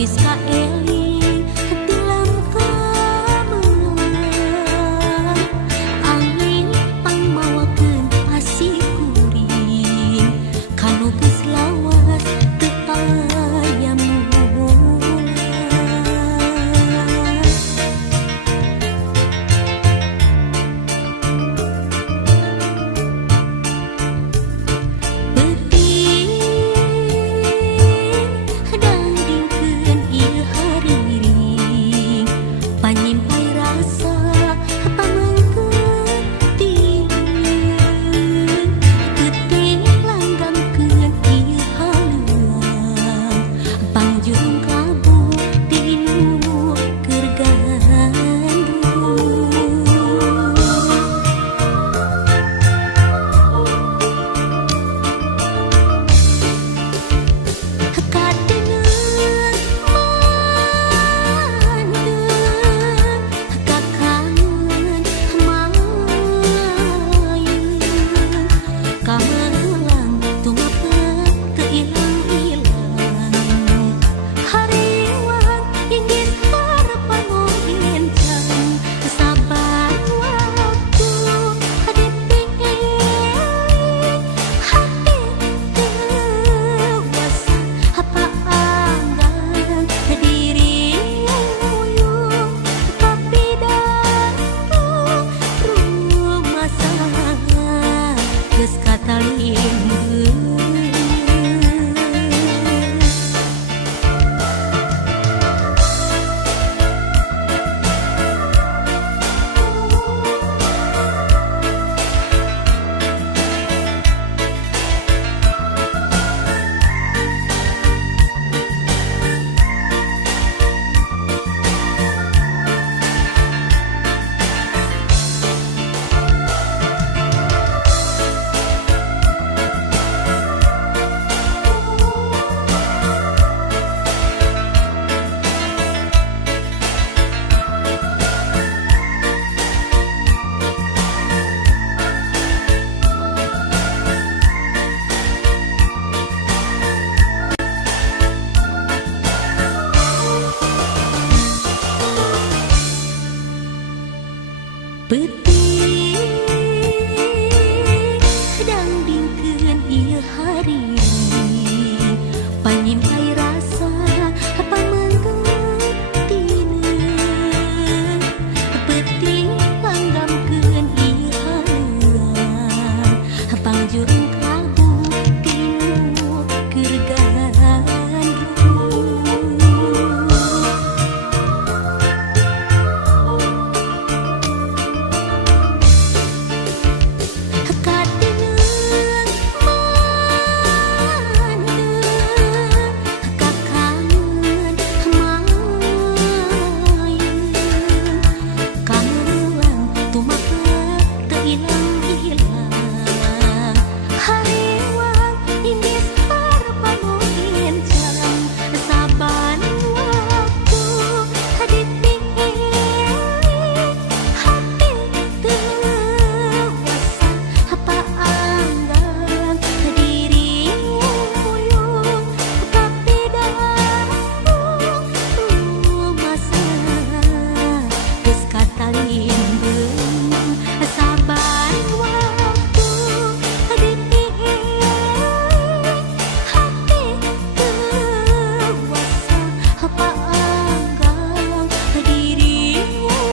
Awis ka eling tilam kameungan angin pangmawakeun asih kuring kanu geus lawas teu aya mulan. Panyimpai rasa pamengkeun tieuing teuting langgangkeun ieu haluang pangjung kabu tinu keur gandrung. Kadengeun kamelang tumapet teu ilang-ilang hariwang inggis harapan encang sabar waktu dipingin hati dewasa paanggan diri uyung tapi datang rumah sangat geus katalimbeun. Peuting dangdingkeun ieu hariring panyimpai rasa pamengkeun tineung peuting langgamkeun ieu haluang pangjurung kabu tinu keur gandrung. Apa